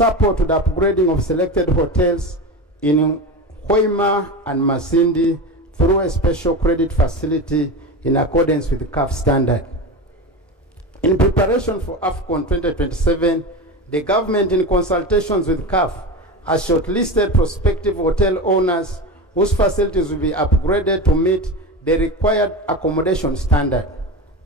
support the upgrading of selected hotels in Hoima and Masindi through a special credit facility in accordance with the CAF standard. In preparation for AFCON 2027, the government, in consultations with CAF, has shortlisted prospective hotel owners whose facilities will be upgraded to meet the required accommodation standard.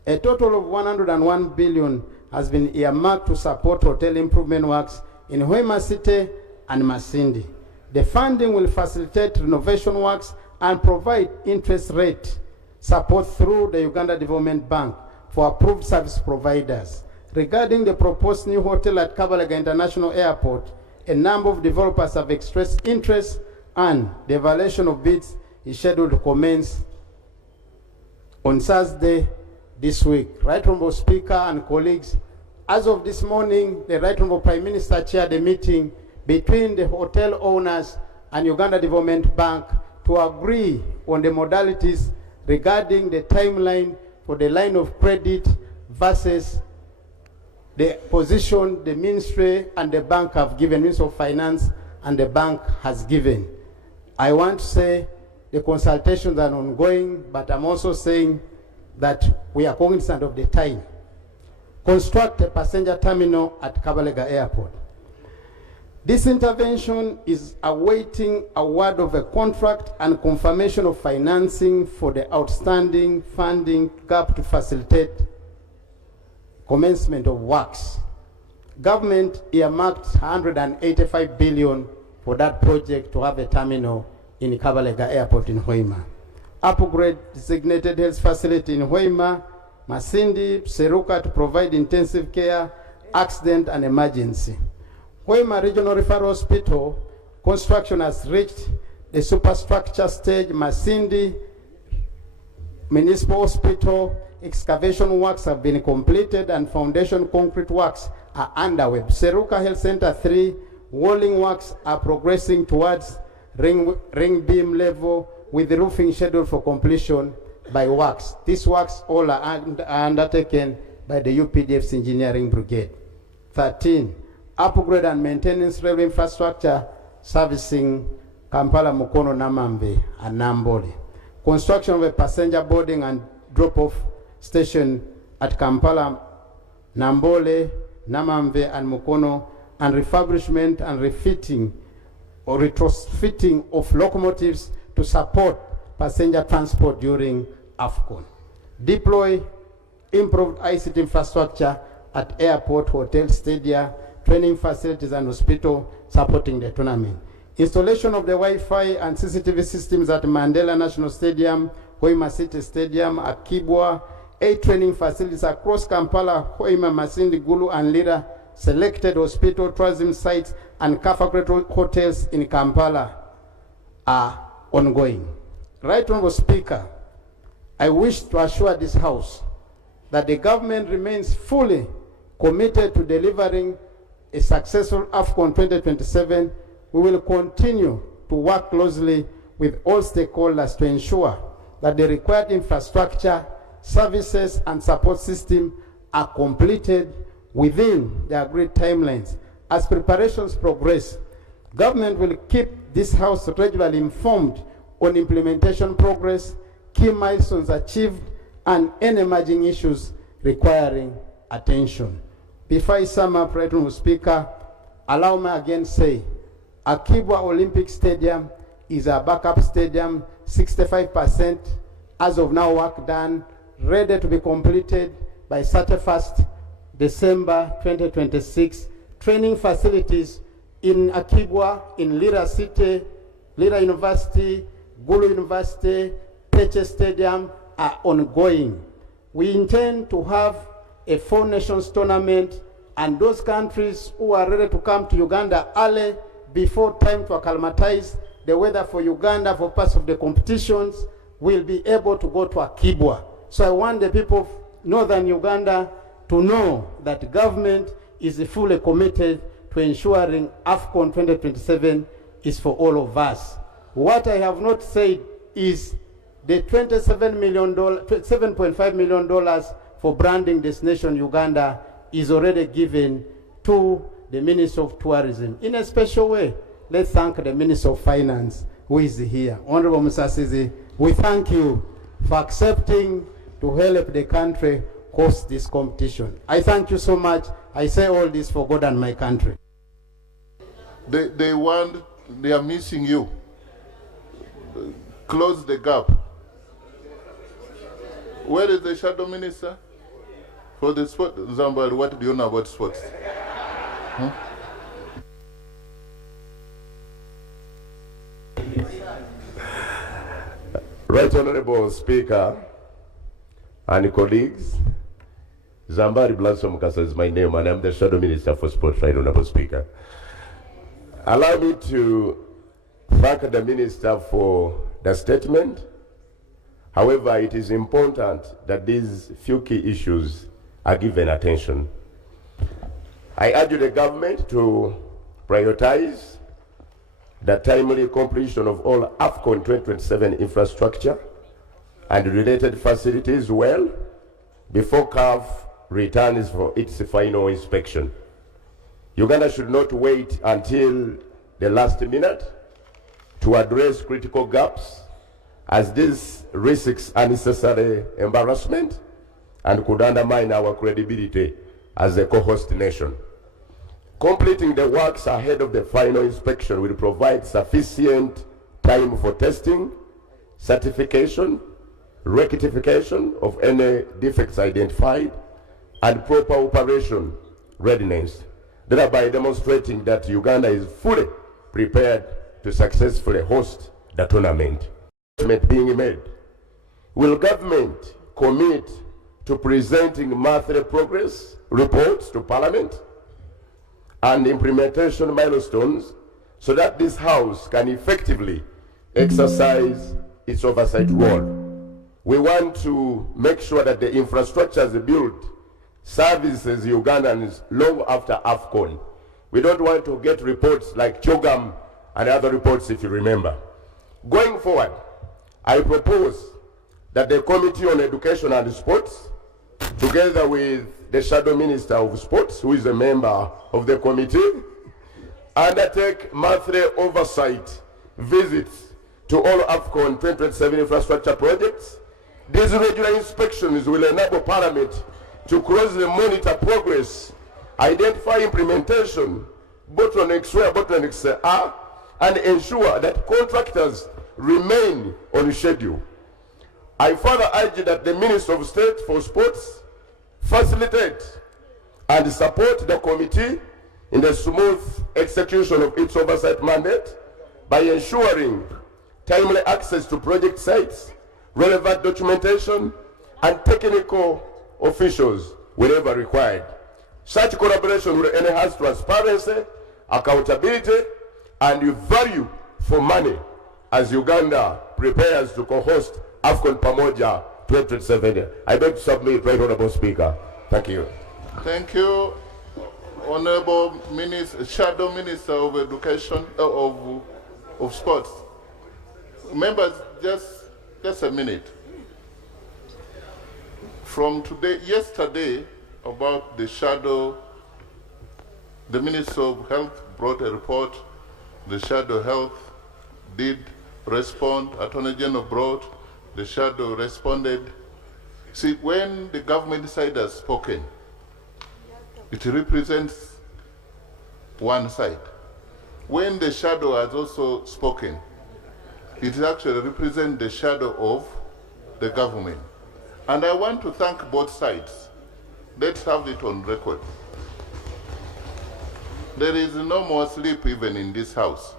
A total of 101 billion has been earmarked to support hotel improvement works in Hoima City and Masindi. The funding will facilitate renovation works and provide interest rate support through the Uganda Development Bank for approved service providers. Regarding the proposed new hotel at Kabalega International Airport, a number of developers have expressed interest, and the evaluation of bids is scheduled to commence on Thursday this week. Right Honorable Speaker and colleagues, as of this morning, the Right Honorable Prime Minister chaired a meeting between the hotel owners and Uganda Development Bank to agree on the modalities regarding the timeline for the line of credit versus the position the ministry and the bank have given, Ministry of Finance and the bank has given. I want to say the consultations are ongoing, but I'm also saying that we are cognizant of the time. Construct a passenger terminal at Kabalega Airport. This intervention is awaiting award of a contract and confirmation of financing for the outstanding funding gap to facilitate commencement of works. Government earmarked 185 billion for that project to have a terminal in Kabalega Airport in Hoima. Upgrade designated health facility in Hoima, Masindi, Seruka to provide intensive care, accident and emergency. Hoima Regional Referral Hospital construction has reached the superstructure stage. Masindi Municipal Hospital excavation works have been completed and foundation concrete works are underway. Seruka Health Center 3 walling works are progressing towards ring beam level with the roofing scheduled for completion by works. These works all are undertaken by the UPDF's Engineering Brigade. 13. Upgrade and maintenance rail infrastructure servicing Kampala, Mukono, Namambe, and Nambole. Construction of a passenger boarding and drop-off station at Kampala, Nambole, Namambe, and Mukono, and refurbishment and refitting or retrofitting of locomotives to support passenger transport during AFCON. Deploy improved ICT infrastructure at airport, hotel, stadia, training facilities, and hospital supporting the tournament. Installation of the Wi-Fi and CCTV systems at Mandela National Stadium, Hoima City Stadium, Akibwa, 8 training facilities across Kampala, Hoima, Masindi, Gulu, and Lira, selected hospital, tourism sites, and Kafa hotels in Kampala are ongoing. Right Honorable Speaker, I wish to assure this House that the government remains fully committed to delivering a successful AFCON 2027. We will continue to work closely with all stakeholders to ensure that the required infrastructure, services, and support system are completed within the agreed timelines. As preparations progress, government will keep this House regularly informed on implementation progress, key milestones achieved, and any emerging issues requiring attention. Before I sum up, Right Honorable Speaker, allow me again say, Akibwa Olympic Stadium is a backup stadium, 65% as of now work done, ready to be completed by 31st December 2026. Training facilities in Akibwa, in Lira City, Lira University, Gulu University, Peche Stadium are ongoing. We intend to have a 4 nations tournament, and those countries who are ready to come to Uganda early before time to acclimatize the weather for Uganda for parts of the competitions will be able to go to Akibwa. So I want the people of northern Uganda to know that government is fully committed to ensuring AFCON 2027 is for all of us. What I have not said is the $7.5 million for branding destination Uganda is already given to the Minister of Tourism. In a special way, let's thank the Minister of Finance, who is here. Honorable Musasizi, we thank you for accepting to help the country host this competition. I thank you so much. I say all this for God and my country. They are missing you. Close the gap. Where is the shadow minister for the sport? Zambari, what do you know about sports? Huh? Right Honorable Speaker and colleagues, Zambari Blossom Kasa is my name and I'm the Shadow Minister for Sport, Right Honorable Speaker. Allow me to thank the Minister for the statement. However, it is important that these few key issues are given attention. I urge the government to prioritize the timely completion of all AFCON 2027 infrastructure and related facilities well before CAF returns for its final inspection. Uganda should not wait until the last minute to address critical gaps, as this risks unnecessary embarrassment and could undermine our credibility as a co-host nation. Completing the works ahead of the final inspection will provide sufficient time for testing, certification, rectification of any defects identified, and proper operation readiness, thereby demonstrating that Uganda is fully prepared to successfully host the tournament. Being made. Will government commit to presenting monthly progress reports to Parliament and implementation milestones so that this House can effectively exercise its oversight role? We want to make sure that the infrastructures built services Ugandans long after AFCON. We don't want to get reports like Chogam and other reports, if you remember. Going forward, I propose that the Committee on Education and Sports, together with the Shadow Minister of Sports, who is a member of the committee, undertake monthly oversight visits to all AFCON 2027 infrastructure projects. These regular inspections will enable Parliament to closely monitor progress, identify implementation, bottlenecks where bottlenecks are, and ensure that contractors remain on schedule. I further urge that the Minister of State for Sports facilitate and support the committee in the smooth execution of its oversight mandate by ensuring timely access to project sites, relevant documentation, and technical officials wherever required. Such collaboration will enhance transparency, accountability, and value for money as Uganda prepares to co-host AFCON Pamoja 2027. I beg to submit, Right Honorable Speaker. Thank you. Thank you, Honorable Minister, Shadow Minister of Education, of Sports. Members, just a minute. From today, yesterday, about the shadow, the Minister of Health brought a report. The Shadow Health did respond. Attorney General brought. The Shadow responded. See, when the government side has spoken, it represents one side. When the Shadow has also spoken, it actually represents the shadow of the government. And I want to thank both sides. Let's have it on record. There is no more sleep even in this house.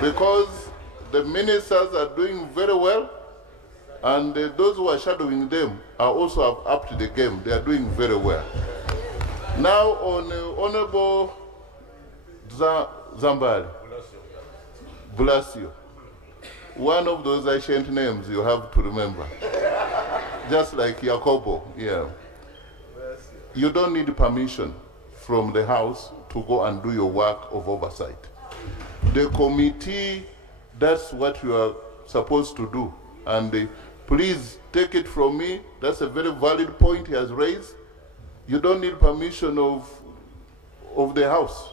Because the ministers are doing very well, and those who are shadowing them are also up to the game. They are doing very well. Now on Honorable Zambari, bless you. One of those ancient names you have to remember. Just like Yakobo, yeah. You don't need permission from the House to go and do your work of oversight. The committee, that's what you are supposed to do. And please take it from me, that's a very valid point he has raised. You don't need permission of of the House,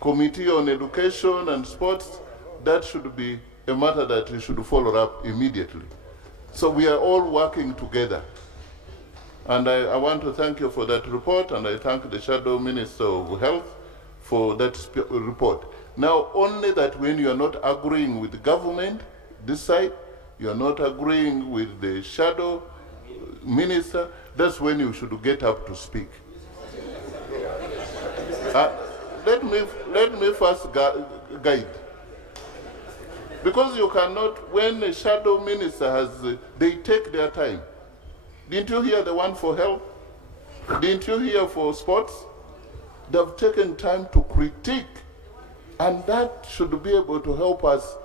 Committee on Education and Sports, that should be a matter that we should follow up immediately. So we are all working together. And I want to thank you for that report, and I thank the Shadow Minister of Health for that report. Now, only that when you are not agreeing with the government, this side, you are not agreeing with the Shadow Minister, that's when you should get up to speak. Let me first guide. Because you cannot, when a Shadow Minister has, they take their time. Didn't you hear the one for health? Didn't you hear for sports? They've taken time to critique, and that should be able to help us,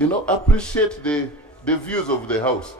appreciate the views of the House.